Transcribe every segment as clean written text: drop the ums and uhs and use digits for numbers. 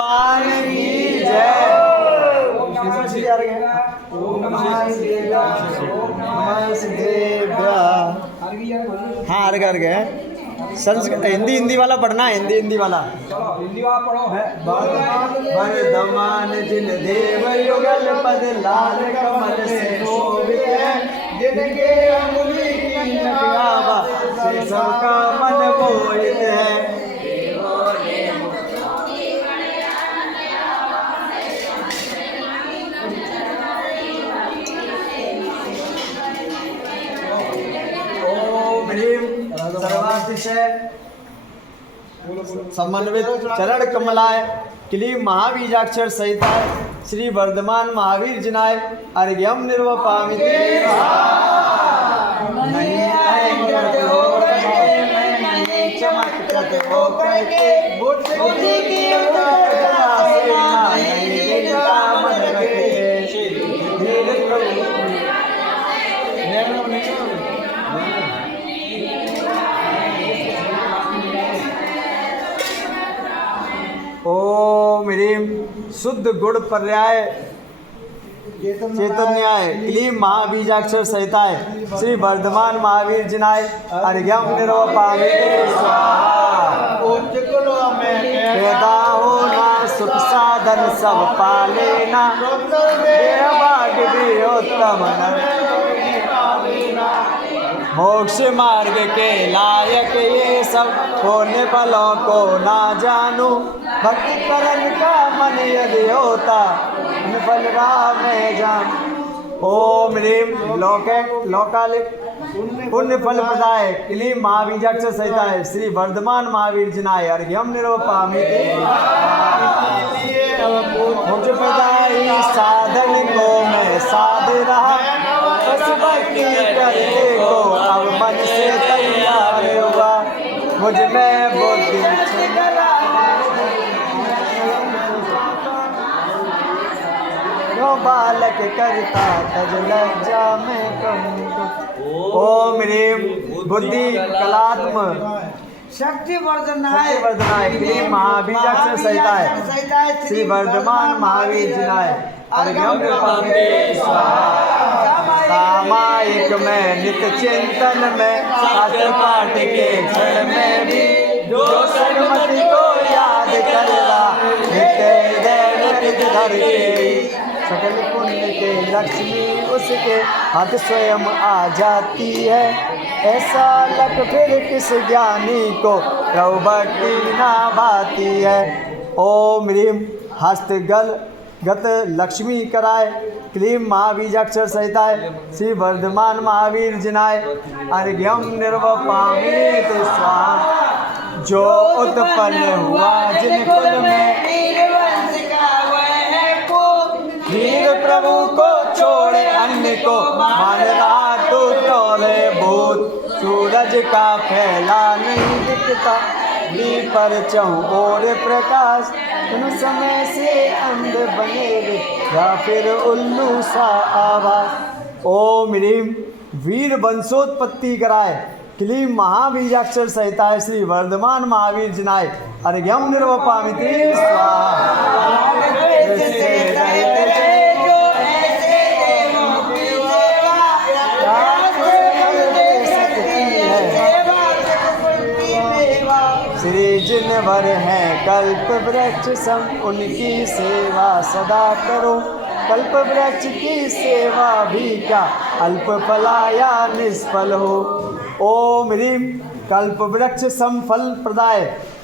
की जय। हाँ अर्घ अर्घ है। संस्कृत हिंदी वाला पढ़ना है, हिंदी वाला। हिंदी वाला पढ़ो। वर्धमान जिन देव युगल पद लाल कमल से शोभित है, जिनके अंगुली की नगावा से सबका मन मोहित है। सर्वातिशय समन्वित चरण कमलाय क्लीं महाबीजाक्षर सहिताय श्री वर्धमान महावीर जिनाय अर्घ्यम निर्वपामि ते। नहीं आएंगे नहीं चमत्कृत होकर के बुद्धि की उदारता से नहीं देता मन रखे। ओम ह्रीम शुद्ध गुण पर्याय चैतन्याय क्लीं महाबीजाक्षर सहिताय श्री वर्धमान महावीर जिनाय अर्घ्यम निर्वपामि ते स्वाहा। कहता हो ना सुख साधन सब पाले ना, भाग्य भी उत्तम मोक्ष मार्ग के लायक ये सब होने वालों को ना जानू। भक्ति करन का मन यदि होता फल राम में जान। ओम ह्रीम लोकालिक पुण्य फल प्रदाय क्लीं महाबीजाक्षर सहिताय श्री वर्धमान महावीर जिनाय अर्घ्यम निर्वपामि ते। मोक्ष प्रदायी साधन को मैं साध रहा, बस भक्ति करने को अब मन से तैयार हुआ। मुझ में बुद्धि जो बालक करता तज लज्जा में कम। ओम ह्रीम बुद्धि कलात्म शक्ति वर्धनाय क्लीं महाबीजाक्षर सहिताय श्री वर्धमान महावीर जिनाय अर्घ्यम निर्वपामि ते स्वाहा। सामायिक में नित्य चिंतन में शास्त्र पाठ के क्षण में भी जो सन्मति को याद करेगा नित्य हृदय धर के सकल पुण्य के लक्ष्मी उसके हाथ स्वयं आ जाती है। ऐसा लक फिर किस ज्ञानी को प्रभु भक्ति ना भाती है। ओम ह्रीम हस्तगल गत लक्ष्मी कराय क्लीं महाबीजाक्षर सहिताय श्री वर्धमान महावीर जिनाय अर्घ्यम निर्वपामि ते स्वाहा। जो उत्पन्न हुआ जिन कुल में वीर प्रभु को छोड़े अन्य को मान रहा तो तोरे भूत। सूरज का फैला नहीं दिखता पर चौर प्रकाश, उन समय से अंध बने या फिर उल्लू सा आवाज। ओम ह्रीम वीर वंशोत्पत्ति कराय क्लीं महाबीजाक्षर सहिताय श्री वर्धमान महावीर जिनाय अर्घ्यम निर्वपामि ते स्वाहा। श्री जिनवर हैं कल्प वृक्ष सम उनकी सेवा सदा करो। कल्प वृक्ष की सेवा भी क्या अल्प फलाया निष्फल हो। ओम ह्रीम कल्प वृक्ष सम फल प्रदाय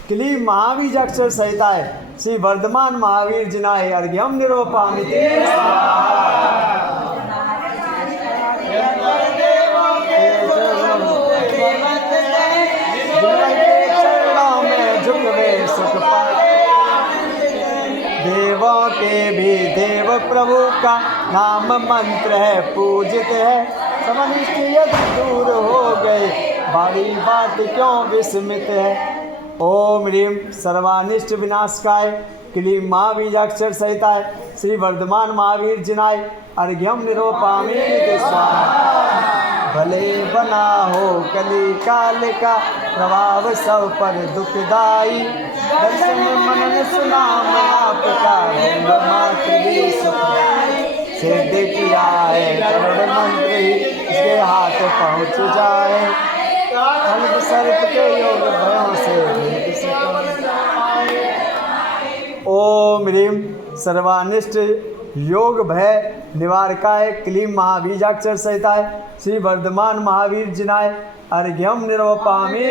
क्लीं महाबीजाक्षर सहिताय श्री वर्धमान महावीर जिनाय अर्घ्यम निर्वपामि ते स्वाहा। देवों के भी देव प्रभु का नाम मंत्र है पूजित है। समनिष्ठ यदि दूर हो गए बड़ी बात क्यों विस्मित है। ओम ह्रीम सर्वानिष्ट विनाशकाय क्लीं महाबीजाक्षर सहिताय श्री वर्धमान महावीर जिनाय अर्घ्यम निर्वपामि ते स्वाहा। भले बना हो कली काल का प्रभाव सब पर दुखदाई, दर्शन मनन सुना गरुड़ मंत्र ही इसके हाथ पहुँच जाए, अल्प सर्प के योग भयों से भेद सकाए। ओम ह्रीम सर्वानिष्ट योग भय निवारकाय क्लीं महाबीजाक्षर सहिताय श्री वर्धमान महावीर जिनाय अर्घ्यम निर्वपामि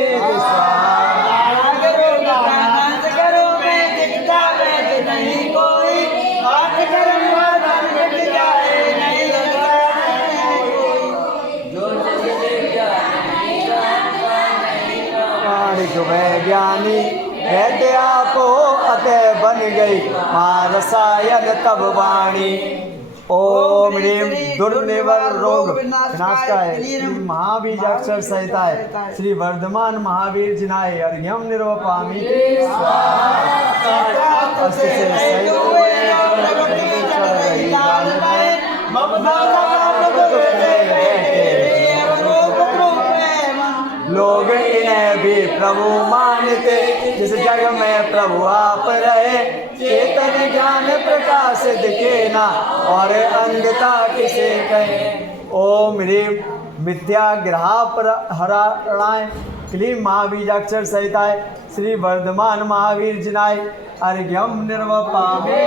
ज्ञानी कहते आपो अतः बन गई माँ रसायन तब वाणी। ओम ह्रीम दुर्निवर रोग विनाशकाय महाबीजाक्षर सहिताय श्री वर्धमान महावीर जिनाय अर्घ्यम निर्वपामि लोग इन्हें भी प्रभु मानते, जिस जग में प्रभु आप रहे, चेतन ज्ञान प्रकाश दिखे ना और अंधता किसे कहे। ओम ह्रीम मिथ्या ग्रहा पर हराणाय क्लीं महाबीजाक्षर सहिताय श्री वर्धमान महावीर जिनाय अर्घ्यम निर्वपामि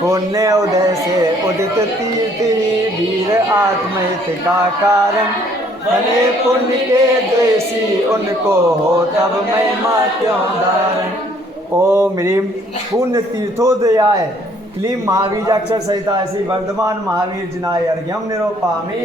पुण्य उदय से उदित तीर्थ ही वीर आत्महित का कारण, भले पुण्य के द्वेषी उनको हो तब महिमा क्यों धारण। ओम ह्रीम पुण्य तीर्थोदयाय क्लीं महाबीजाक्षर सहिताय श्री वर्धमान महावीर जिनाय अर्घ्यम निर्वपामि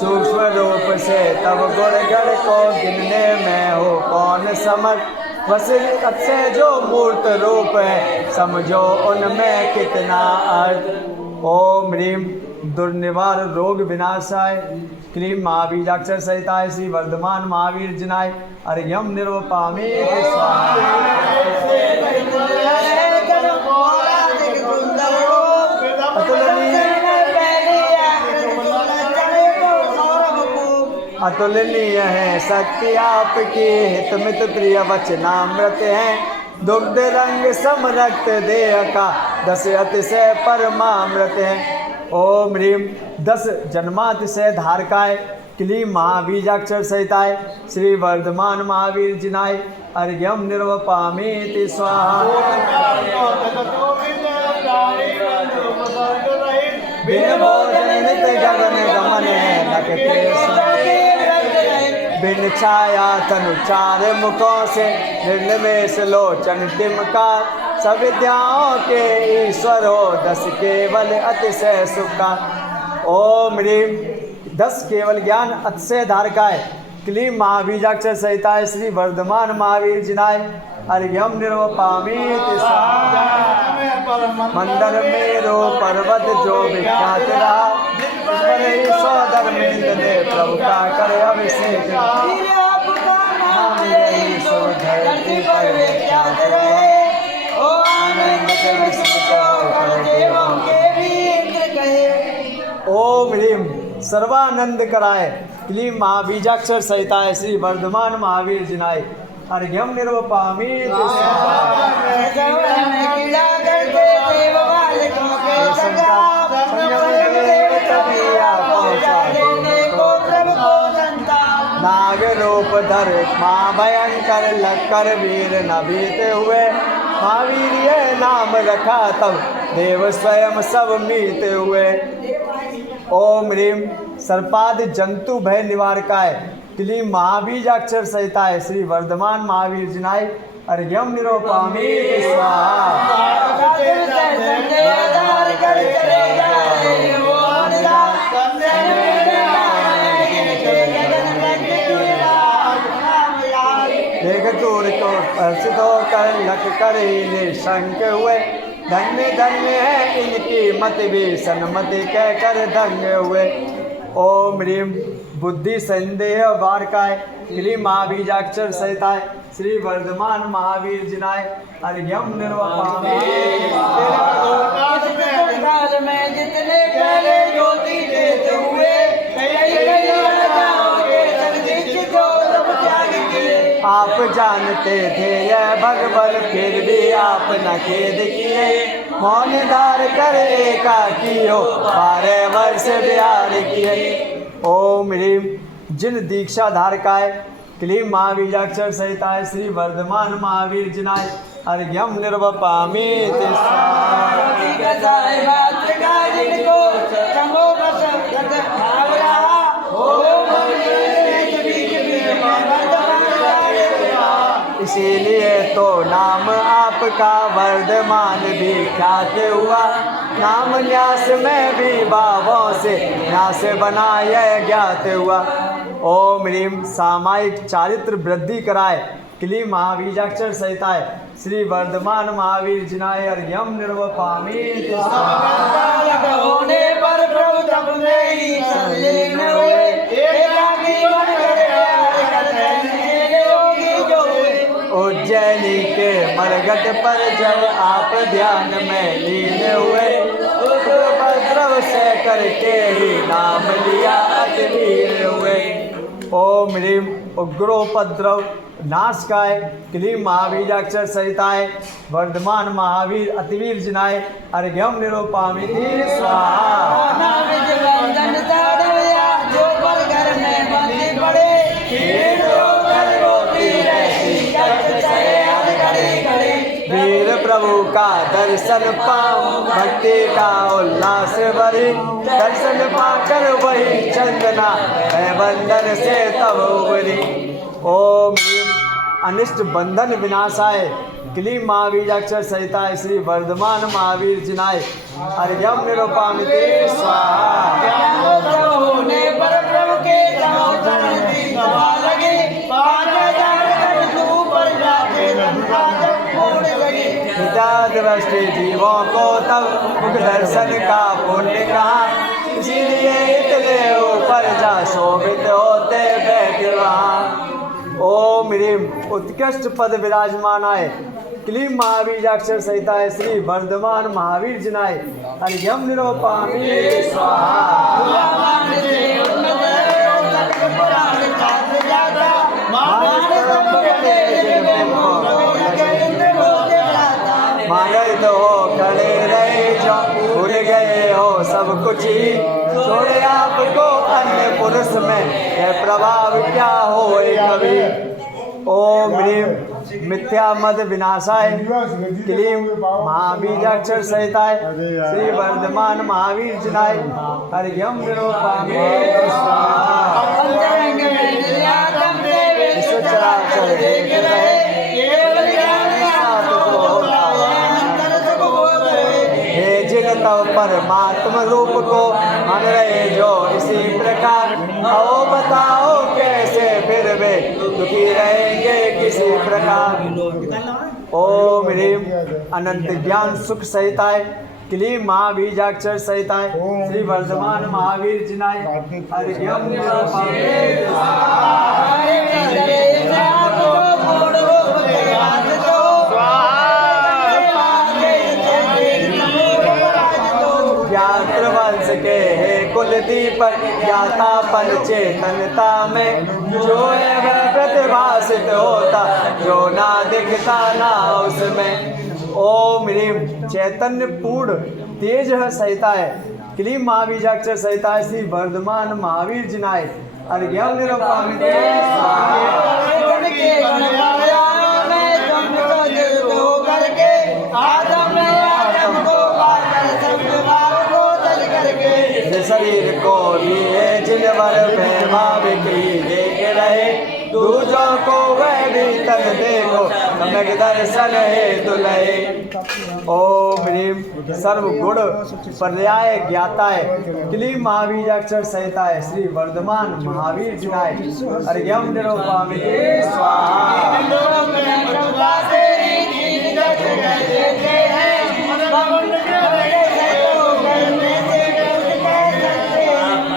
सूक्ष्म रूप से तब गुणगण को गिनने में हो कौन समर्थ, बस अक्षय जो मूर्त रूप है समझो उनमें कितना अर्थ। ओम ह्रीम दुर्निवार रोग विनाशाय क्लीं महाबीजाक्षर सहिताय श्री वर्धमान महावीर जिनाय अर्घ्यम निर्वपामि अतुलनीय है शक्ति आपकी, हित मित प्रिय वचनामृत है, दुग्ध रंग सम रक्त देह का 10 अतिशय परमामृत है। ओम ह्रीम 10 जन्मातिशय धारकाय क्लीं महाबीजाक्षर सहिताय श्री वर्धमान महावीर जिनाय अर्घ्यम निर्वपामि स्वाहा। बिन भोजन नित गगन गमन बिन छाया तनु चार मुखों से निर्निमेष लोचन टिमकार, सब विद्याओं के ईश्वर हो 10 केवल अतिशय सुखा। ओम ह्रीम 10 केवल ज्ञान अतिशय धारकाय क्लीं महाबीजाक्षर सहिताय श्री वर्धमान महावीर जिनाय अर्घ्यम निर्वपामि मंदर मेरो पर्वत जो विख्यात रहा, धर्मेंद्र ने प्रभु का कर अभिषेक ओम ह्रीम सर्वानंद कराय क्लीं महाबीजाक्षर सहिताय श्री वर्धमान महावीर जिनाय अर्घ्यम निर्वपामि नाग रूप धर माँ भयंकर लक्कर वीर न बीते हुए, महावीर ये नाम रखा तब देव स्वयं सब मीते हुए। ओम ह्रीम सर्पाद जंतु भय निवारकाय क्लीं महाबीजाक्षर सहिताय श्री वर्धमान महावीर जिनाय अर्घ्यम निर्वपामि देख दूर को हर्षित होकर लख कर ही निशंक हुए, धन्य धन्य है इनकी मत भी सन्मति कहकर धन्य हुए। ओम ह्रीम बुद्धि संदेह वारकाय क्लीं महाबीजाक्षर सहिताय श्री वर्धमान महावीर जिनाय अर्घ्यम निर्वपामि। काल में जितने पहले ज्योति देते हुए कई राजाओं के संदीप को सब त्याग किए। आप जानते थे यह भगवान फिर भी आप न खेद किए। मौन धार कर एकाकी हो 12 वर्ष बिहार किए। ओम ह्रीम जिन दीक्षा धारकाय क्लीम महाबीजाक्षर सहिताय श्री वर्धमान महावीर जिनाय अर्घ्यम निर्वपामि। इसीलिए तो नाम आपका वर्धमान भी ख्यात हुआ। नाम न्यास में भी भावों से न्यास बना यह ज्ञात हुआ। ओम ह्रीम सामायिक चारित्र वृद्धि कराए क्लीम महाबीजाक्षर सहिताय श्री वर्धमान महावीर जिनाय अर्घ्यम निर्वपामि। होने पर प्रभु तब में ही संलीन हुए। एकाकी बनकर उज्जैनी के मरघट पर जब आप ध्यान में लीन हुए। उपद्रव से करके ही नाम लिया अतिवीर हुए। ओम ह्रीम उग्रोपद्रव नाशकाय क्लीम महाबीजाक्षर सहिताय वर्धमान महावीर अतिवीर जिनाय अर्घ्यम निरूपामि। स्वाहा। वीर प्रभु का दर्शन पाऊं भक्ति का उल्लास भरी। दर्शन पाकर वही चंदना है बंधन से तब उबरी। ओम अनिष्ट बंधन विनाशाय क्लीम महाबीजाक्षर सहिताय श्री वर्धमान महावीर जिनाय अर्घ्यम निरूपामि। स्वाहा। दृष्टि जीवों को तब मुख दर्शन का पुण्य कहा। इसीलिए इतने ऊपर जा शोभित होते बैठे वहाँ। ओम ह्रीम उत्कृष्ट पद विराजमान आए क्लीम महाबीजाक्षर सहिताय श्री वर्धमान महावीर जिनाय अर्घ्यम निरूपामि। मानद हो खड़े रहे जो भूल गए हो सब कुछ ही। छोड़े आपको अन्य पुरुष में यह प्रभाव क्या हो कभी। ओम ह्रीम मिथ्या मद विनाशाय क्लीम महाबीजाक्षर सहिताय श्री वर्धमान महावीर जिनाय अर्घ्यम निरूपामि। चराचर देख रहे तब परमात्मा रूप को मान रहे जो इसी प्रकार। आओ बताओ कैसे फिर वे दुखी रहेंगे किसी प्रकार। ओम ह्रीम अनंत ज्ञान सुख सहिताय क्लीम महाबीजाक्षर सहिताय श्री वर्धमान महावीर जिनाय अर्घ्यम निरूपामि। वंश के हे कुलदीपक ज्ञातापन चेतनता में जो है वह प्रतिभासित होता जो ना दिखता ना उसमें। ओम ह्रीम चैतन्य पूर्ण तेज सहिताय क्लीम महाबीजाक्षर सहिताय श्री वर्धमान महावीर जिनाय अर्घ्यम निरूपामि। शरीर को लिए जिनवर भाव की देख रहे दूजों को वह भी तन देखो सम्यक दर्शन है दुलहे। ओम ह्रीम सर्वगुण पर्याय ज्ञाताय क्लीम महाबीजाक्षर सहिताय श्री वर्धमान महावीर जिनाय अर्घ्यम निरूपामि।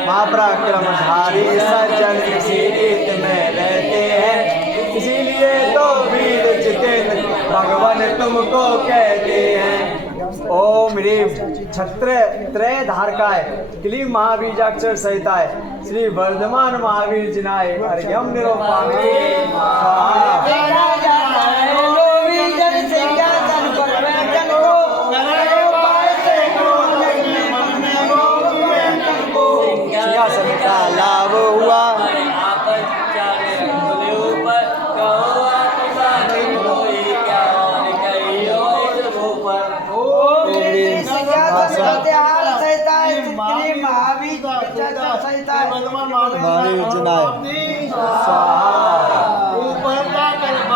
महापराक्रमधारी सज्जन इसी रीत में रहते हैं। इसीलिए तो तुमको कहते हैं। ओम ह्रीं छत्र त्रय धारकाय क्लीं महाबीजाक्षर सहिताय श्री वर्धमान महावीर जिनाय अर्घ्यम निरूपयामि स्वाहा। देखा जाता है लोभी जन सिंहासन पर बैठन को, करो पार से को जग में मन में मोह बैठन को। सिंहासन का लाभ हुआ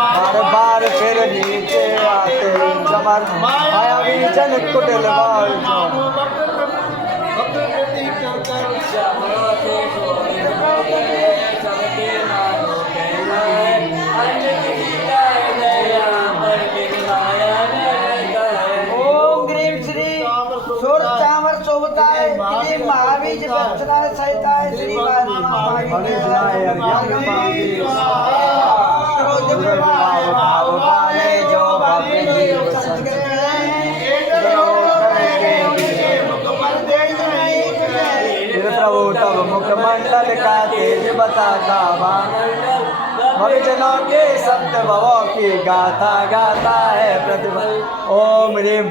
बार बार फिर नीचे आते जमर मायावी जन कुटिल बाल ओम ग्रीम श्री सुर चामर शोभताय श्री महावीर बच्चना सहिताय श्री महावीर जिनाय अर्घ्यम निरूपयामि भाव वाले जो बाबी संस्कृत प्रभु तब मुखमंडल का तेज बताता भक्तजनों के सप्त भवों की गाथा गाता है प्रतिभा। ओम ह्रीं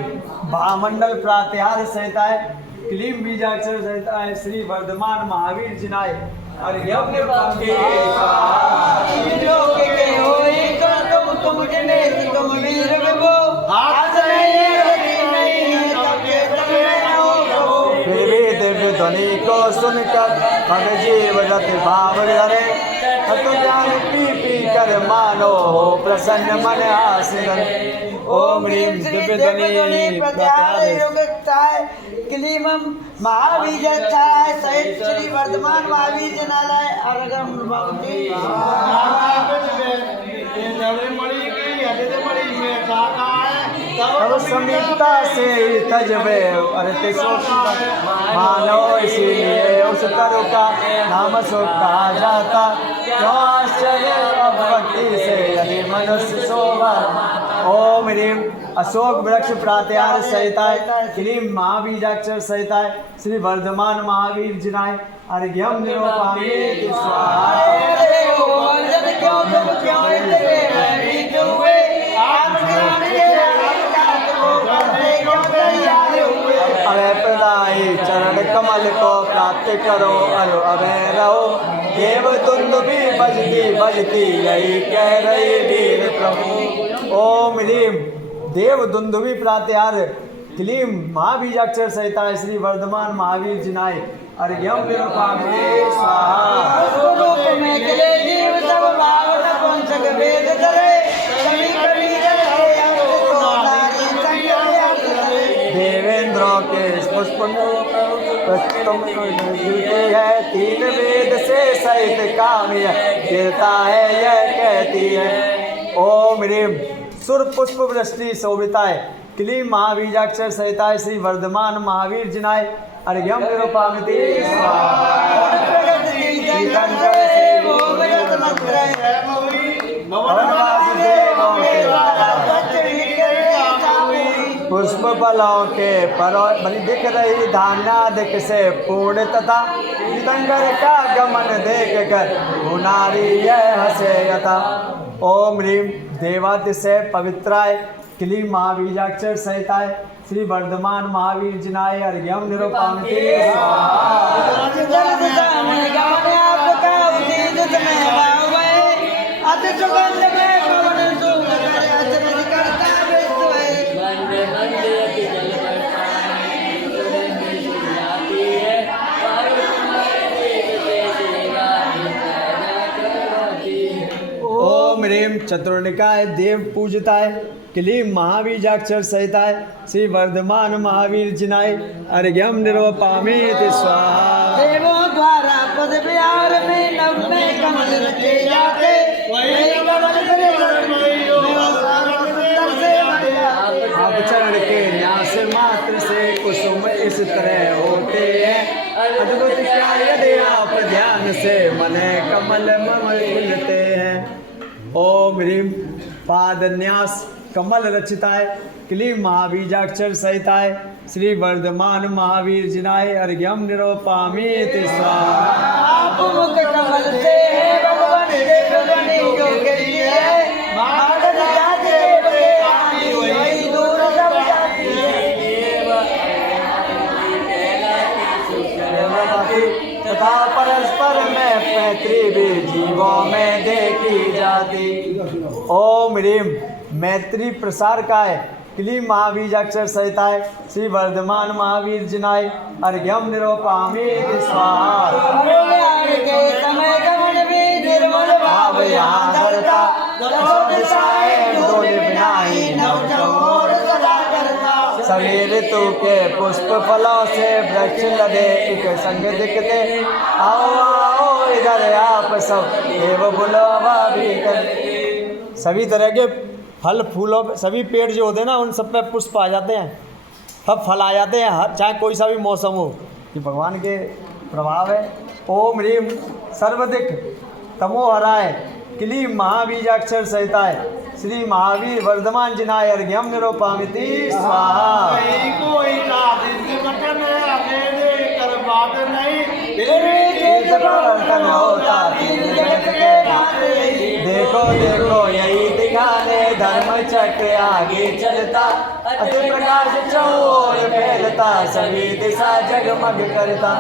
भामंडल प्रात्यार सहिताय क्लीं बीजाक्षर सहिताय श्री वर्धमान महावीर जिनाय अर्घ्यम निरूपयामि तुम जने तुम वीर विभो हाथ नहीं है तब ये तब मैं हो प्रभु। फिर भी दिव्य ध्वनि को सुनकर भग जीव रत भाव धरे तत्व ज्ञान पी पी कर मानो हो प्रसन्न मन आसिरन। ओम ह्रीं दिव्य ध्वनि प्रत्यार क्लीमम महावीर छाय सहित श्री वर्धमान महावीर जनालय अर्घम भवति। तब समीपता से तजबे अरे मानो इसीलिए उस तरु का नाम सुख कहा जाता क्यों आश्चर्य भक्ति से यदि मनुष्य शोभा। ओम ह्रीं अशोक वृक्ष प्रात्यार सहिताय क्लीं महाबीजाक्षर सहिताय श्री वर्धमान महावीर जिनाय अर्घ्यम निरूपयामि स्वाहा। अभय प्रदायी चरण कमल को प्राप्त करो अरु अभय रहो देव तुंद भी बजती बजती यही कह रही वीर प्रभु। ओम ह्रीं देव दुंदुभि प्रात्यार क्लीं महाबीजाक्षर सहिताय श्री वर्धमान महावीर जिनाय अर्घ्यम निरूपयामि स्वाहा। देवेंद्रों के पुष्प है तीन वेद से सहित काम्य गिरता है यह कहती है। ओम ह्रीं सुर पुष्प वृष्टि शोभिताय क्लीं महाबीजाक्षर सहिताय श्री वर्धमान महावीर जिनाय अर्घ्यम निरूपयामि पुष्प फलों के बलि दिख रही धान्यादिक से पूर्ण तथा तीर्थंकर का गमन देख कर मुनारी यह हंसे यथा। ओम ह्रीं देवातिशय पवित्राय क्लीं महाबीजाक्षर सहिताय श्री वर्धमान महावीर जिनाय अर्घ्यम निरूपयामि ओम ह्रीं चतुर्निकाय देव पूजताय क्लीं महाबीजाक्षर सहिताय श्री वर्धमान महावीर जिनाय अर्घ्यम निरूपयामि स्वाहा। देवों द्वारा पद विहार में नव में कमल रचे जाते वही कमल अब चरण के न्यास मात्र से कुसुम इस तरह होते हैं अद्भुत क्या यदि आप ध्यान से मन कमल ममल खुलते हैं। ओम ह्रीं पाद न्यास कमल रचिताय क्लीं महाबीजाक्षर सहिताय श्री वर्धमान महावीर जिनाय अर्घ्यम निरूपामि स्वाहा। आप मुख कमल से है भगवान देव बने जो के लिए है मार्ग जाते बने आती वही दूर सब जाती है तथा परस्पर में पैतृ भी जीवों में देखी जाती। ओम ह्रीम मैत्री प्रसार काय क्लीं महाबीजाक्षर सहिताय श्री वर्धमान महावीर जिनाय अर्घ्यम निरूपामि स्वाहा। कल्याण के समय गमन में निर्मल भाव यहाँ धरता दसों दिशाएं डोले बिनाई नव चौर सदा करता। सभी ऋतु के पुष्प फलों से वृक्ष लदे एक संग दिखते। आओ आओ इधर आप सब देव बुलावा भी करते। सभी तरह के फल फूलों सभी पेड़ जो होते हैं ना उन सब पे पुष्प आ जाते हैं, सब फल आ जाते हैं, हर चाहे कोई सा भी मौसम हो, कि भगवान के प्रभाव है। ओम ह्रीम सर्वदिक तमोहराय क्लीं महाबीजाक्षर सहिताय श्री महावीर वर्धमान जिनाय अर्घ्यम निरूपामि स्वाहा। कोई प्रवर्तन होता देखो देखो यही दिखाने धर्म चक्र आगे चलता अति प्रकाश चौर फैलता सभी दिशा जगमग करता।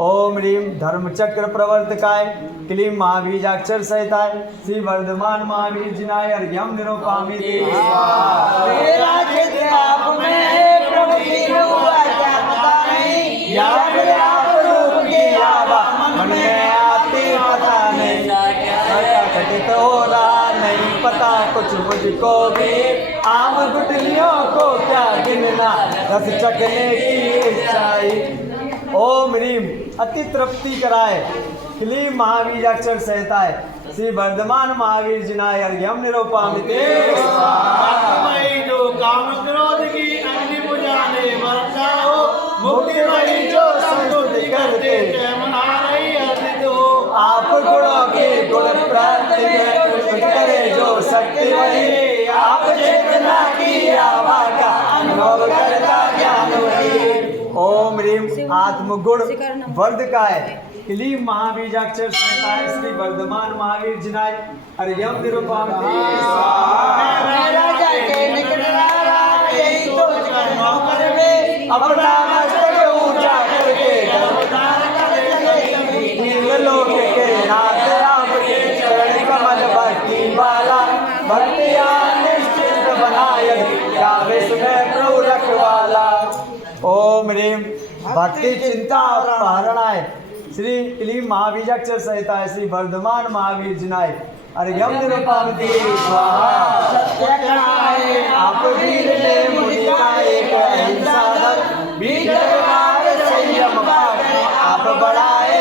ओम ह्रीम धर्म चक्र प्रवर्तकाय क्लीं महाबीजाक्षर सहिताय श्री वर्धमान महावीर जिनाय अर्घ्यम निरूपामि स्वाहा। मेरा चित्त आप में है प्रभु की हुआ क्या पता नहीं या फिर आप रूप की आवा मन में आती पता नहीं क्या घटित हो रहा नहीं पता कुछ मुझको भी आम गुटलियों को क्या गिनना रस चखने की इच्छाई। ओम ह्रीम अति तृप्ति कराए क्लीं महाबीजाक्षर सहिताय श्री वर्धमान महावीर जिनाय अर्घ्यम निरूपामि स्वाहा। जो काम क्रोध की अग्नि बुझाने मरता हो मुक्ति वही जो संतुष्टि करते आप गुणों की गुण प्राप्ति में करे जो शक्ति वही आप चेतना की आभा का अनुभव करता ज्ञान वही। ओम ह्रीम आत्मगुण वर्धकाय क्लीं महाबीजाक्षर सहिताय श्री वर्धमान महावीर जिनाय अर्घ्यम निरूपामि स्वाहा। राजा के निकट रहा यही सोच कर नौकर में अपना मस्तक ऊंचा करके गर्वदार कर चले तीन लोक के नाथ आपके चरण कमल भक्ति वाला भक्तिया निश्चित बनायक क्या विस्मय प्रभु रखवाला। ओम ह्रीम भक्ति चिंता पारणाय श्री क्लीं महाबीजाक्षर सहिताय श्री वर्धमान महावीर जिनाय अर्घ्यम निरूपामि स्वाहा। सत्य आप वीर ने मुनि का एक अहिंसा धर्म बीजवार संयम पाकर आप बढ़ाए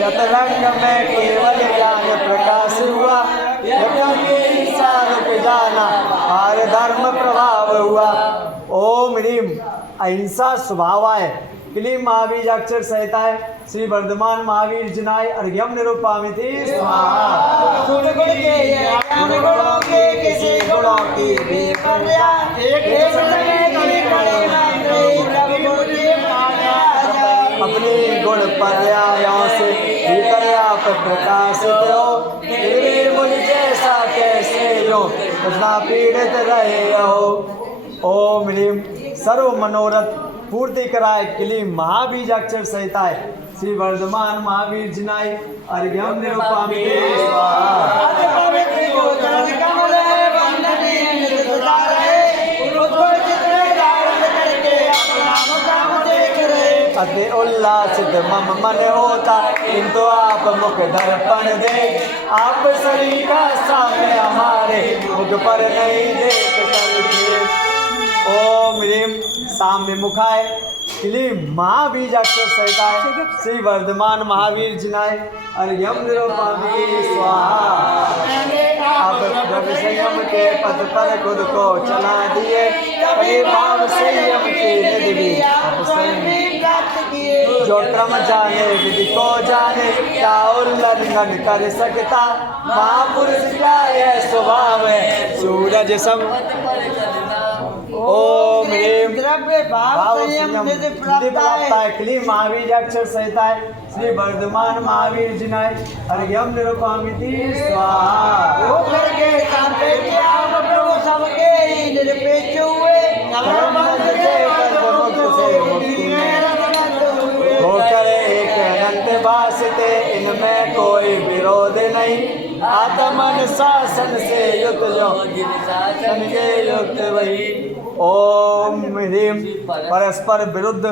शतरंग में केवल ज्ञान प्रकाश हुआ रुक जाना और धर्म प्रभाव हुआ। ओम ह्रीम अहिंसा स्वभावाय क्लीं महाबीजाक्षर सहिताय श्री वर्धमान महावीर जिनाय अर्घ्यम निरूपामि स्वाहा। गुण गुण के ज्ञान गुणों के किसी गुणों की भी पर्या एक समय की बड़े मात्रे प्रभु गुण की माया अपनी गुण पर्यायों से भीतर आप प्रकाशित हो तेरे मुझ जैसा कैसे हो उतना पीड़ित रहे हो। ओम ह्रीम सर्व मनोरथ पूर्ति कराए क्लीं महाबीजाक्षर सहिताय श्री वर्धमान महावीर जिनाय अर्घ्यम निरूपामि स्वाहा। पवित्र जो चरण कमल है वंदनीय निज सदा रहे उद्भव चित्र धारण करके अपना मुकाम देख रहे। अति उल्लासित मम मन होता किंतु आप मुख दर्पण दे आप शरीर का सामने हमारे मुख पर नहीं देख करके। ओम ह्रीम साम्य मुखाय क्लीं महाबीजाक्षर सहिताय श्री वर्धमान महावीर जिनाय अर्घ्यम निरूपामि स्वाहा। अब प्रभु संयम के पथ पर खुद को चला दिए, कभी भाव संयम की निधि भी अब संयम। प्राप्त किए जो क्रम जाने विधि को जाने, क्या उल्लंघन कर सकता, महापुरुष का यह स्वभाव है सूरज सम। ओम ह्रीम द्रव्य भाव संयम निधि प्राप्त है। क्लीं महावीर अक्षर संहिता श्री वर्धमान महावीर जिनाय अर्घ्यम निरूपमिति स्वाहा। वो करके सापेक्ष आप प्रभु सबके ही निरपेक्ष हुए, होकर एक अनंत वास्ते इनमें कोई विरोध नहीं, आत्मन शासन से युक्त जो शासन के युक्त वही। ओम ह्रीम परस्पर विरुद्ध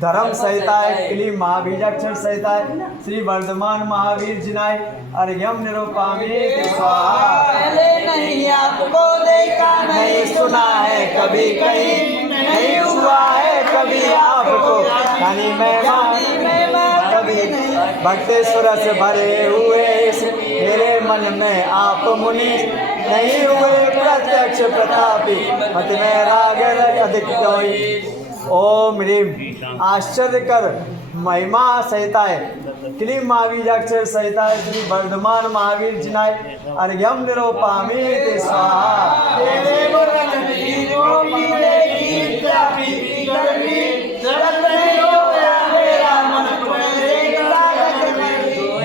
धर्म संहिताय क्लीं महावीर अक्षर संहिताय श्री वर्धमान महावीर जिनाय अर्घ्यम निरूपमिति स्वाहा। पहले नहीं आपको देखा, नहीं सुना है कभी कहीं, नहीं हुआ है कभी आपको यानी महिमा कभी नहीं। भक्ति सुरस भरे हुए इस मेरे मन में आप मुनि, नहीं हुए प्रत्यक्ष प्रतापी मत में राग अधिक कोई। ओम ह्रीम आश्चर्य कर महिमा संहिताय क्लीं महावीर अक्षर संहिताय श्री वर्धमान महावीर जिनाय अर्घ्यम निरूपमिति स्वाहा।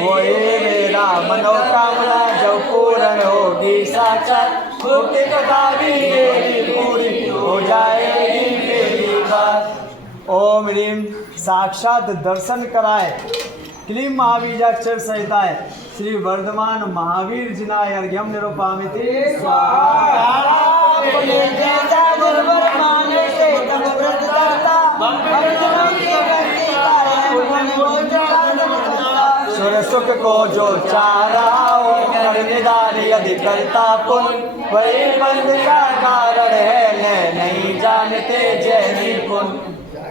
वही मेरा मनोकामना जो पूर्ण होगी साक्षात, मुक्ति कथा भी मेरी पूरी हो जाएगी मेरी बात। ओम ह्रीम साक्षात दर्शन कराए क्लीं महावीर अक्षर संहिताय श्री वर्धमान महावीर जिनाय अर्घ्यम निरूपमिति स्वाहा। सुर सुख को जो चाह रहा हो, कर निदान यदि करता पुन, वही बंध का कारण है नहीं जानते जय पुन।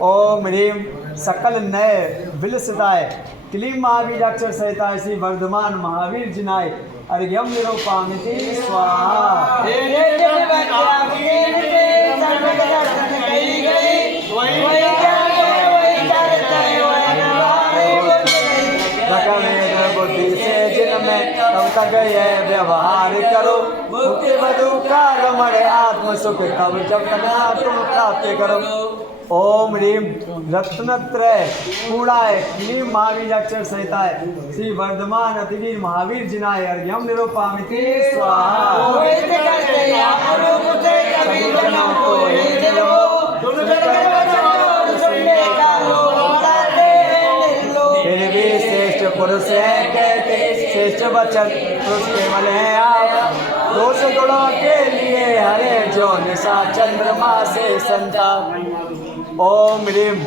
ओम ह्रीम सकल नय विलसिताय क्लीं महावीर अक्षर संहिताय श्री वर्धमान महावीर जिनाय अर्घ्यम निरूपमिति स्वाहा। बुद्धि से जिनमें तब तक यह व्यवहार करो, मुक्ति बधु का रमण आत्म सुख तब जब तक तुम प्राप्त करो। ओम ह्रीम रत्नत्रय कूड़ाय क्लीं महावीर अक्षर संहिताय श्री वर्धमान अतिवीर महावीर जिनाय अर्घ्यम निरूपमिति स्वाहा। फिर भी श्रेष्ठ पुरुष है कहते, श्रेष्ठ वचन पुरुष केवल है आप, दोष गुणों के लिए हरे जो निशा चंद्रमा से संताप। ओम ह्रीम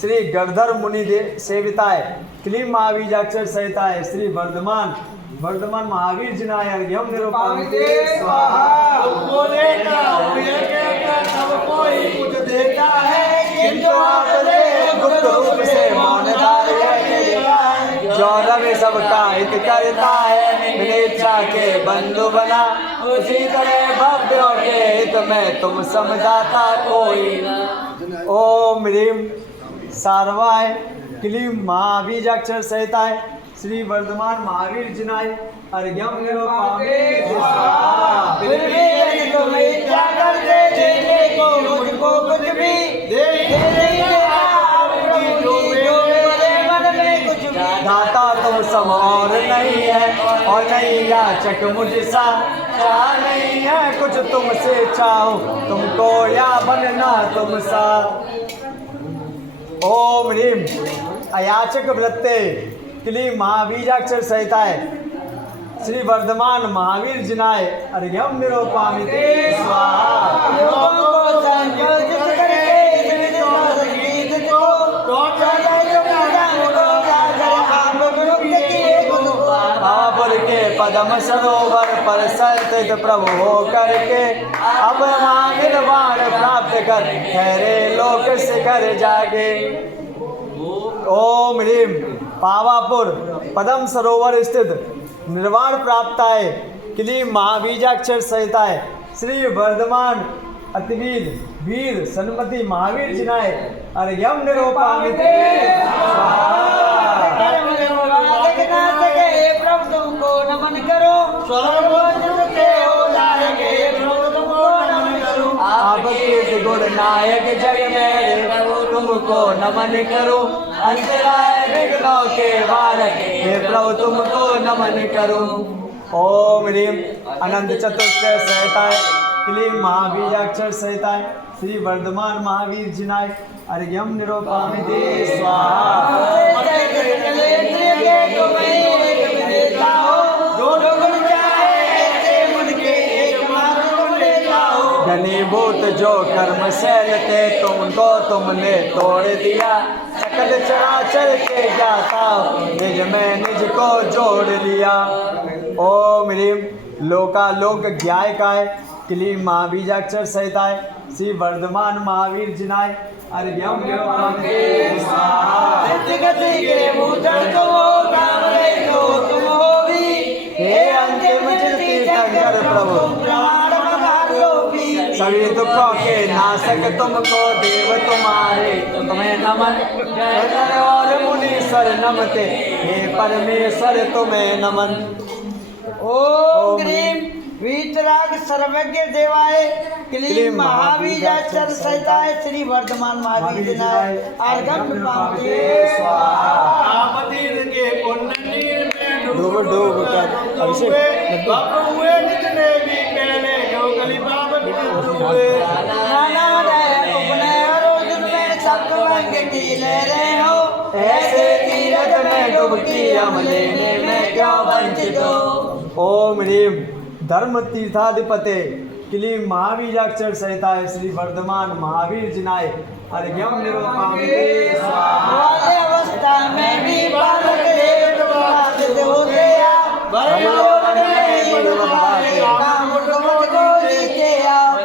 श्री गणधर मुनि सेविताय क्लीं महावीर अक्षर संहिताय श्री वर्धमान महावीर जिनाय अर्घ्यम निरूपमिति स्वाहा। किंतु आपने गुप्त रूप से मौन जो रवि सबका हित करता है, विनेच्छा के बंधु बना, उसी तरह भव्यों के हित में तुम समझाता कोई। ओम ह्रीम सारवाय क्लीं महावीर अक्षर संहिताय श्री वर्धमान महावीर जिनाय अर्घ्यम निरूपमिति स्वाहा। फिर भी यदि तुम इच्छा करते देने को मुझको कुछ भी दे दाता तुम सम और नहीं है, और नहीं याचक मुझसा, चाह नहीं है कुछ तुमसे चाहो, तुमको या बनना तुम सा। ओम ह्रीम अयाचक वृत्ते क्लीं महावीर अक्षर संहिताय श्री वर्धमान महावीर जिनाय अर्घ्यम निरूपमिति स्वाहा। बाबर के पदम सरोवर पर स्थित प्रभु हो करके, अब वहाँ निर्वाण प्राप्त कर ठहरे लोक शिखर जागे। ओम ह्रीम पावापुर पदम सरोवर स्थित निर्वाण प्राप्त है क्लीं महाबीजाक्षर सहिताय श्री वर्धमान अतिवीर वीर सन्मति महावीर जिनाय अर्घ्यम निरूपामि ते प्रभु तुमको नमन करो आपके गुण नायक जग में तुमको नमन करो अंतराय विघ्नों के वारक हे प्रभु तुमको नमन करो। ओम ह्रीम अनंत चतुष्टय सहिताय क्लीं महाबीजाक्षर सहिताय श्री वर्धमान महावीर जिनाय अर्घ्यम निरूपामि ते घनीभूत जो कर्म शैल थे तुमने तोड़ दिया सकल चराचर के ज्ञाता निज में निज को जोड़ लिया। ओम ह्रीम लोकालोक ज्ञायकाय क्लीं महाबीजाक्षर सहिताय श्री वर्धमान महावीर जिनाय अर्घ्यम निरूपामि ते हे अंतिम तीर्थंकर प्रभु सभी दुखों के नाशक तुमको देव तुम्हारे तुम्हें नमन नर और मुनीश्वर नमते हे परमेश्वर तुम्हें नमन। ओम ह्रीं वीतराग सर्वज्ञ देवाय क्लीं महाबीजाक्षर सहिताय श्री वर्धमान महावीर जिनाय अर्घ्यम निरूपामि ते आप तीर के पुण्य नीर में डूब डूब कर अभिषेक बाप हुए जितने भी पहले जो गली बाप हुए ऐसे तीरथ में डुबकी हम लेने में क्यों वंचित हो। ओम ह्रीम धर्म तीर्थाधिपते क्लीं महाबीजाक्षर सहिताय श्री वर्धमान महावीर जिनाय अर्घ्यम निरूपामि ते अवस्था में भी बालक होते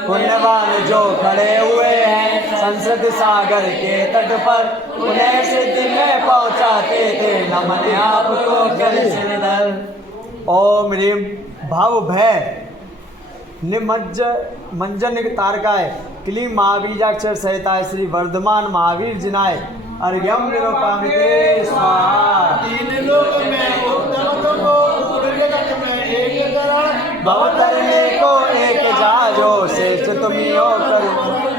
पुण्यवान जो खड़े हुए हैं संस्कृत सागर के तट पर उन्हें सिद्धि में पहुंचाते थे नमन आपको कर सिरधर। ओम ह्रीम भाव भय निमज्ज मंजन तारकाय क्लीं महाबीजाक्षर सहिताय श्री वर्धमान महावीर जिनाय अर्घ्यम निरूपामि ते स्वाहा। तीन लोक में उत्तम को जगत में एक करण भवतरने को एक जाजो श्रेष्ठ तुमी हो करो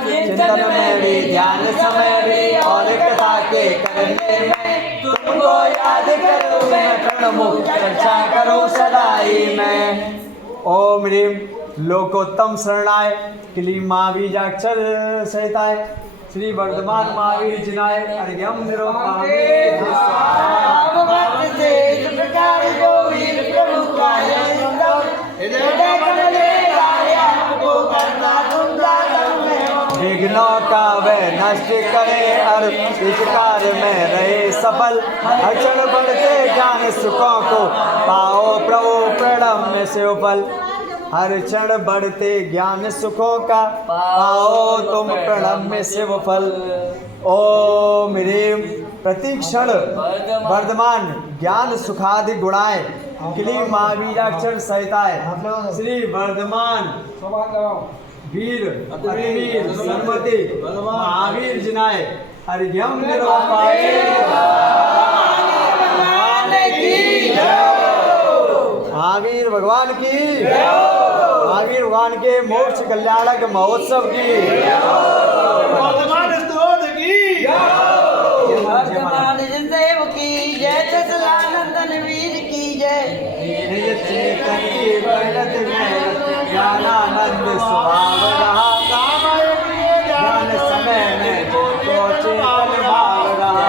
चिंतन में भी ध्यान समय भी और कथा के करने में तुमको याद करो मैं प्रणमुख चर्चा करो सदाई मैं। ओम ह्रीम लोकोत्तम शरणाय क्लीं महाबीजाक्षर सहिताय श्री वर्धमान महावीर जिनाय अर्घ्यम निरूपामि ते विघ्नों का वह नष्ट करे और इस कार्य में रहे सफल अचल बढ़ते ज्ञान सुखों को पाओ प्रभु प्रणम में से उपल हर क्षण बढ़ते ज्ञान सुखों का पाओ तुम प्रणम में से वो फल। ओम ह्रीम प्रतिक्षण वर्धमान ज्ञान सुखादि गुणाएं क्लीं महाबीजाक्षर सहिताय श्री वर्धमान वीर अतिवीर सन्मति महावीर जिनाय अर्घ्यम निरूपामि महावीर भगवान की महावीर भगवान के मोक्ष कल्याणक महोत्सव की वर्तमान स्तोत्र की वर्तमान देव की जय सच्चिदानंदन वीर की जय निज चेतन की बरगद में ज्ञानानंद स्वभाव रहा ज्ञान समय में जो चेतन भाव रहा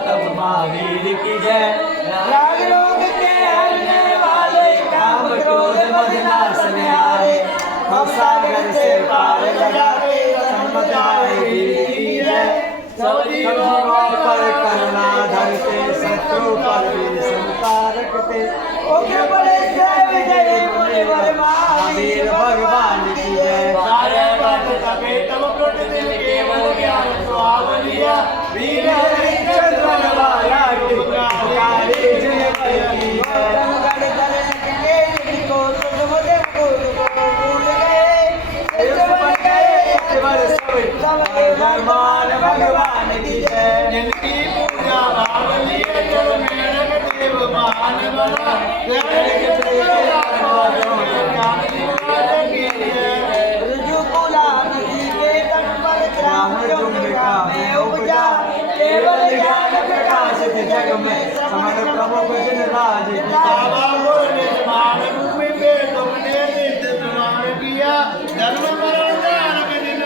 तब महावीर की जय राग रोग के हरने वाले काम क्रोध मद नाशन हारे हम सागर से पार लगाते सन्मत महावीर की जय जीवों पर करुणा धरते शत्रु पर वीर संतार रखते ओके बड़े जय विजय मुनिवर महावीर भगवान की जय सारे बात तबे तब प्रोट दिल केवल ज्ञान स्वाभ लिया वीर हरिचंद्र वाला की पुकारी जिन की है। आने वाला ज्ञान की जय। रुजुकुला नदी के तट पर ग्रामों में उपजा केवल ज्ञान प्रकाशित जग में समर प्रमुख जिन राज बाबा गुरु निर्माण भूमि पे तुमने नित्य निर्माण किया जन्म मरण ज्ञान के दिन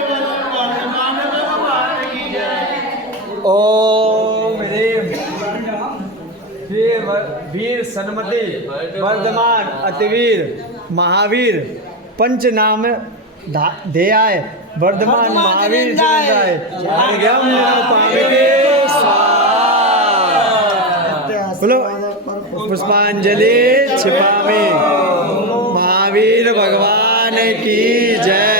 वर्तमान भगवान की जय। ओम ह्रीम वीर सन्मति वर्धमान अतिवीर महावीर पंच नाम ध्येयाय वर्धमान महावीर जिनाय अर्घ्यम पावके स्वाहा। बोलो पुष्पांजलि छिपावे महावीर भगवान की जय।